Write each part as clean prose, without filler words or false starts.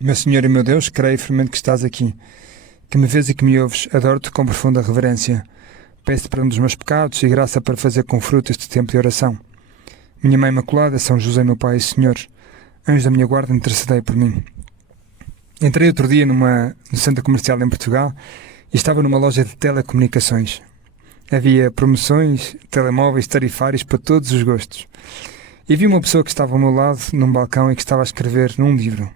Meu Senhor e meu Deus, creio firmemente que estás aqui, que me vês e que me ouves. Adoro-te com profunda reverência. Peço perdão dos meus pecados e graça para fazer com fruto este tempo de oração. Minha Mãe Imaculada, São José, meu Pai e Senhor, anjo da minha guarda, intercedei por mim. Entrei outro dia no centro comercial em Portugal e estava numa loja de telecomunicações. Havia promoções, telemóveis, tarifários para todos os gostos. E vi uma pessoa que estava ao meu lado, num balcão, e que estava a escrever num livro.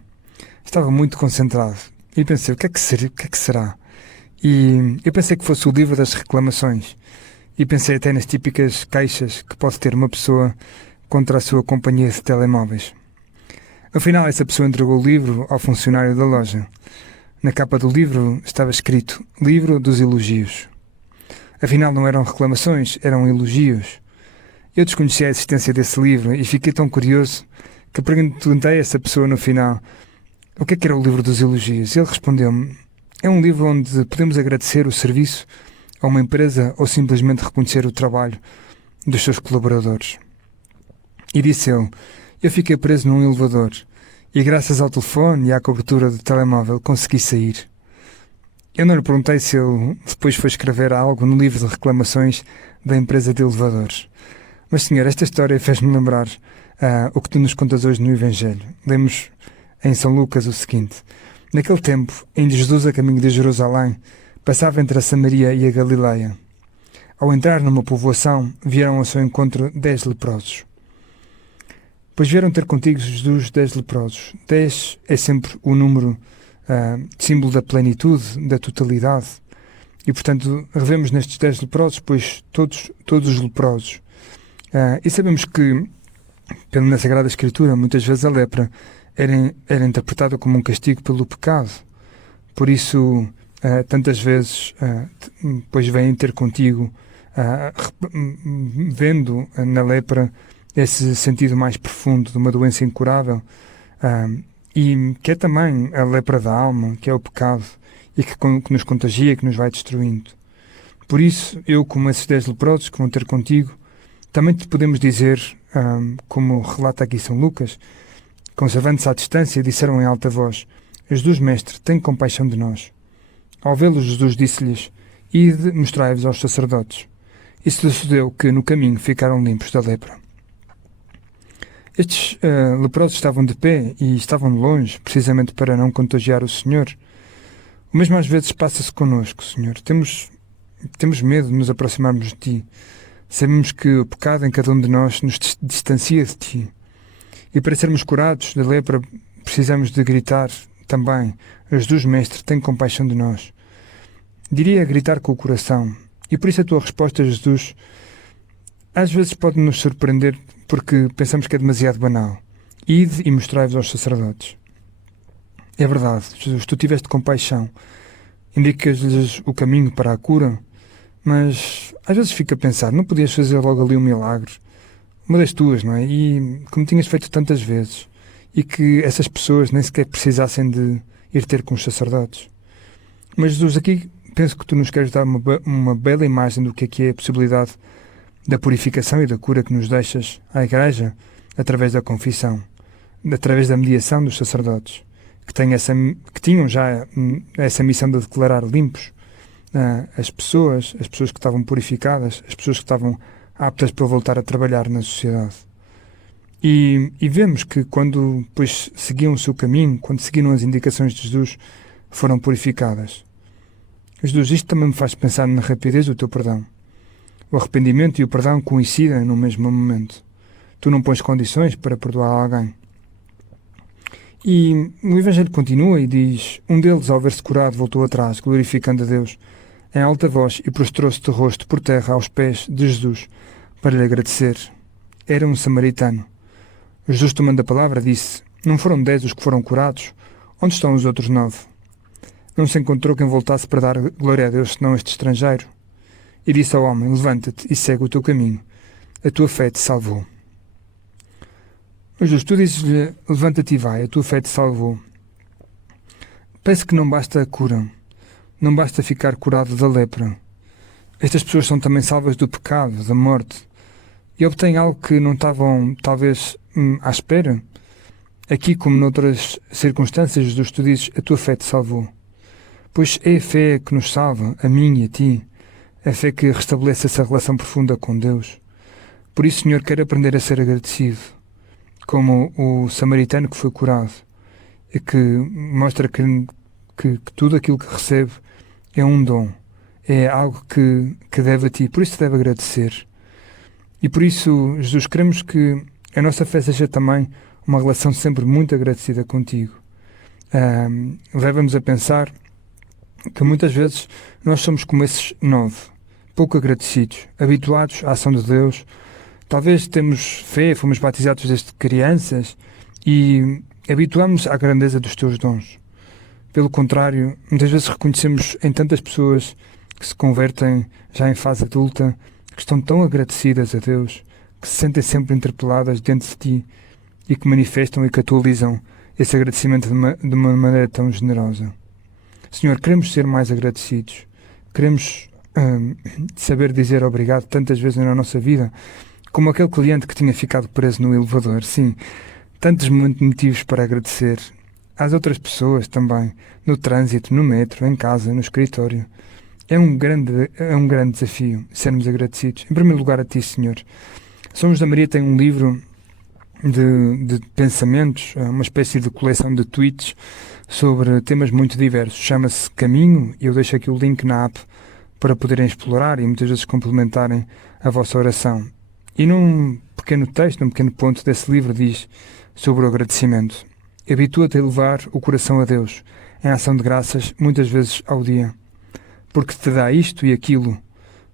Estava muito concentrado. E pensei, o que é que será? E eu pensei que fosse o livro das reclamações. E pensei até nas típicas queixas que pode ter uma pessoa contra a sua companhia de telemóveis. Afinal, essa pessoa entregou o livro ao funcionário da loja. Na capa do livro estava escrito Livro dos Elogios. Afinal, não eram reclamações, eram elogios. Eu desconhecia a existência desse livro e fiquei tão curioso que perguntei a essa pessoa no final o que era o livro dos elogios. Ele respondeu-me: é um livro onde podemos agradecer o serviço a uma empresa ou simplesmente reconhecer o trabalho dos seus colaboradores. E disse ele: eu fiquei preso num elevador e graças ao telefone e à cobertura do telemóvel consegui sair. Eu não lhe perguntei se ele depois foi escrever algo no livro de reclamações da empresa de elevadores. Mas, Senhor, esta história fez-me lembrar o que tu nos contas hoje no Evangelho. Lemos em São Lucas o seguinte: naquele tempo, indo Jesus a caminho de Jerusalém, passava entre a Samaria e a Galileia. Ao entrar numa povoação, vieram ao seu encontro 10 leprosos. Pois vieram ter contigo, Jesus, 10 leprosos. 10 é sempre o número símbolo da plenitude, da totalidade. E, portanto, revemos nestes 10 leprosos, pois todos os leprosos. E sabemos que, na Sagrada Escritura, muitas vezes a lepra era interpretada como um castigo pelo pecado. Por isso, tantas vezes, pois vêm ter contigo, vendo na lepra esse sentido mais profundo de uma doença incurável, e que é também a lepra da alma, que é o pecado, e que nos contagia, que nos vai destruindo. Por isso, eu, como esses 10 leprosos que vão ter contigo, também te podemos dizer, como relata aqui São Lucas, conservando-se à distância, disseram em alta voz: Jesus, Mestre, tem compaixão de nós. Ao vê-los, Jesus disse-lhes: ide, mostrai-vos aos sacerdotes. E sucedeu que, no caminho, ficaram limpos da lepra. Estes leprosos estavam de pé e estavam de longe, precisamente para não contagiar o Senhor. O mesmo às vezes passa-se connosco, Senhor. Temos medo de nos aproximarmos de Ti. Sabemos que o pecado em cada um de nós nos distancia de Ti. E para sermos curados da lepra, precisamos de gritar também: Jesus, Mestre, tem compaixão de nós. Diria gritar com o coração. E por isso a Tua resposta, Jesus, às vezes pode nos surpreender, porque pensamos que é demasiado banal. Ide e mostrai-vos aos sacerdotes. É verdade, Jesus, Tu tiveste compaixão. Indicas-lhes o caminho para a cura, mas às vezes fico a pensar, não podias fazer logo ali um milagre? Uma das Tuas, não é? E como tinhas feito tantas vezes, e que essas pessoas nem sequer precisassem de ir ter com os sacerdotes. Mas Jesus, aqui penso que Tu nos queres dar uma bela imagem do que é a possibilidade da purificação e da cura que nos deixas à Igreja através da confissão, através da mediação dos sacerdotes, que tinham já essa missão de declarar limpos as pessoas que estavam purificadas, as pessoas que estavam aptas para voltar a trabalhar na sociedade. E vemos que quando pois seguiam o seu caminho, quando seguiram as indicações de Jesus, foram purificadas. Jesus, isto também me faz pensar na rapidez do Teu perdão. O arrependimento e o perdão coincidem no mesmo momento. Tu não pões condições para perdoar alguém. E o Evangelho continua e diz: um deles, ao ver-se curado, voltou atrás, glorificando a Deus em alta voz, e prostrou-se de rosto por terra aos pés de Jesus para lhe agradecer. Era um samaritano. Jesus, tomando a palavra, disse: não foram 10 os que foram curados? Onde estão os outros 9? Não se encontrou quem voltasse para dar glória a Deus, senão este estrangeiro. E disse ao homem: levanta-te e segue o teu caminho. A tua fé te salvou. Jesus, tu dizes-lhe: levanta-te e vai, a tua fé te salvou. Parece que não basta a cura. Não basta ficar curado da lepra. Estas pessoas são também salvas do pecado, da morte. E obtêm algo que não estavam, talvez, à espera. Aqui, como noutras circunstâncias, Jesus, tu dizes, a tua fé te salvou. Pois é a fé que nos salva, a mim e a ti, a fé que restabelece essa relação profunda com Deus. Por isso, Senhor, quero aprender a ser agradecido, como o samaritano que foi curado, e que mostra que tudo aquilo que recebe é um dom, é algo que deve a ti, por isso deve agradecer. E por isso, Jesus, queremos que a nossa fé seja também uma relação sempre muito agradecida contigo. Leva-nos a pensar que muitas vezes nós somos como esses 9, pouco agradecidos, habituados à ação de Deus. Talvez temos fé, fomos batizados desde crianças e habituamos à grandeza dos teus dons. Pelo contrário, muitas vezes reconhecemos em tantas pessoas que se convertem já em fase adulta, que estão tão agradecidas a Deus, que se sentem sempre interpeladas diante de ti e que manifestam e que atualizam esse agradecimento de uma maneira tão generosa. Senhor, queremos ser mais agradecidos, queremos saber dizer obrigado tantas vezes na nossa vida, como aquele cliente que tinha ficado preso no elevador. Sim, tantos motivos para agradecer às outras pessoas também, no trânsito, no metro, em casa, no escritório. É um grande desafio sermos agradecidos. Em primeiro lugar a ti, Senhor. Somos da Maria tem um livro de pensamentos, uma espécie de coleção de tweets sobre temas muito diversos. Chama-se Caminho e eu deixo aqui o link na app para poderem explorar e muitas vezes complementarem a vossa oração. E num pequeno texto, num pequeno ponto desse livro diz sobre o agradecimento. Habitua-te a elevar o coração a Deus em ação de graças muitas vezes ao dia. Porque te dá isto e aquilo,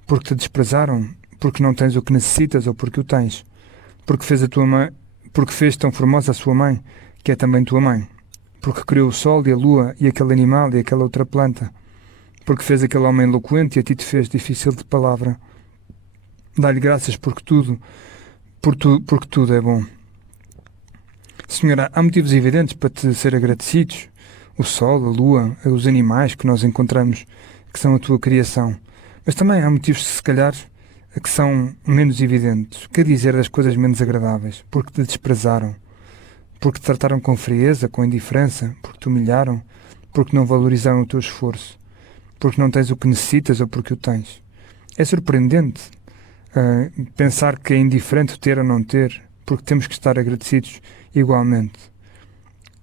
porque te desprezaram, porque não tens o que necessitas ou porque o tens, porque fez tão formosa a sua mãe, que é também tua mãe, porque criou o sol e a lua e aquele animal e aquela outra planta, porque fez aquele homem eloquente e a ti te fez difícil de palavra. Dá-lhe graças porque tudo é bom. Senhora, há motivos evidentes para te ser agradecidos. O sol, a lua, os animais que nós encontramos, que são a tua criação. Mas também há motivos, se calhar, que são menos evidentes. Quer dizer das coisas menos agradáveis, porque te desprezaram, porque te trataram com frieza, com indiferença, porque te humilharam, porque não valorizaram o teu esforço, porque não tens o que necessitas ou porque o tens. É surpreendente pensar que é indiferente ter ou não ter, porque temos que estar agradecidos igualmente.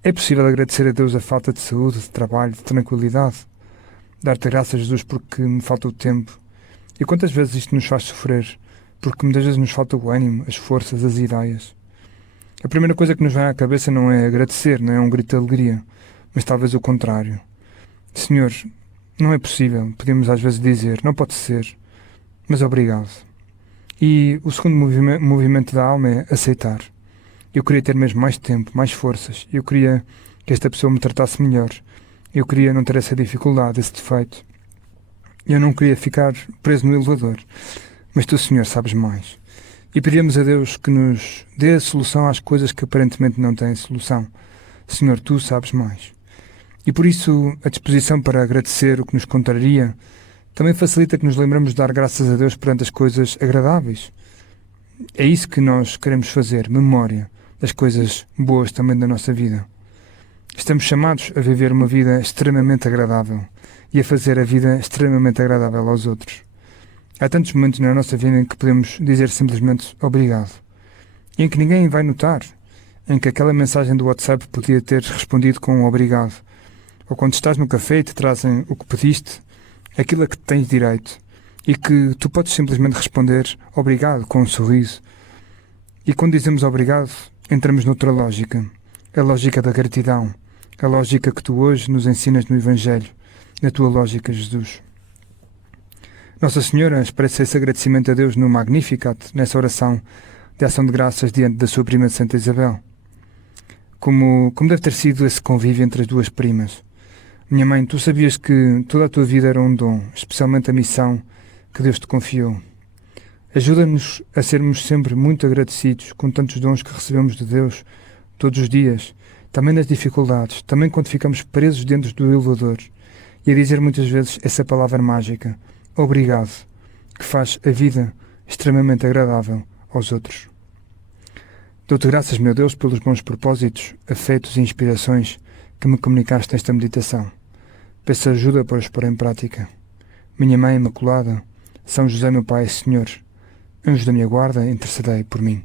É possível agradecer a Deus a falta de saúde, de trabalho, de tranquilidade? Dar-te graças, Jesus, porque me falta o tempo. E quantas vezes isto nos faz sofrer? Porque muitas vezes nos falta o ânimo, as forças, as ideias. A primeira coisa que nos vem à cabeça não é agradecer, não é um grito de alegria, mas talvez o contrário. Senhor, não é possível, podemos às vezes dizer, não pode ser, mas obrigado. E o segundo movimento da alma é aceitar. Eu queria ter mesmo mais tempo, mais forças. Eu queria que esta pessoa me tratasse melhor. Eu queria não ter essa dificuldade, esse defeito. Eu não queria ficar preso no elevador. Mas tu, Senhor, sabes mais. E pedimos a Deus que nos dê a solução às coisas que aparentemente não têm solução. Senhor, tu sabes mais. E por isso a disposição para agradecer o que nos contraria também facilita que nos lembramos de dar graças a Deus perante as coisas agradáveis. É isso que nós queremos fazer, memória das coisas boas também da nossa vida. Estamos chamados a viver uma vida extremamente agradável e a fazer a vida extremamente agradável aos outros. Há tantos momentos na nossa vida em que podemos dizer simplesmente obrigado, e em que ninguém vai notar, em que aquela mensagem do WhatsApp podia ter respondido com um obrigado, ou quando estás no café e te trazem o que pediste, aquilo a que tens direito, e que tu podes simplesmente responder obrigado com um sorriso. E quando dizemos obrigado, entramos noutra lógica, a lógica da gratidão, a lógica que tu hoje nos ensinas no Evangelho, na tua lógica, Jesus. Nossa Senhora expressa esse agradecimento a Deus no Magnificat, nessa oração de ação de graças diante da sua prima Santa Isabel. Como deve ter sido esse convívio entre as duas primas. Minha mãe, tu sabias que toda a tua vida era um dom, especialmente a missão que Deus te confiou. Ajuda-nos a sermos sempre muito agradecidos com tantos dons que recebemos de Deus todos os dias, também nas dificuldades, também quando ficamos presos dentro do elevador, e a dizer muitas vezes essa palavra mágica, obrigado, que faz a vida extremamente agradável aos outros. Dou-te graças, meu Deus, pelos bons propósitos, afetos e inspirações que me comunicaste nesta meditação. Peço ajuda para os pôr em prática. Minha Mãe Imaculada, São José, meu Pai e Senhor, anjos da minha guarda, intercedei por mim.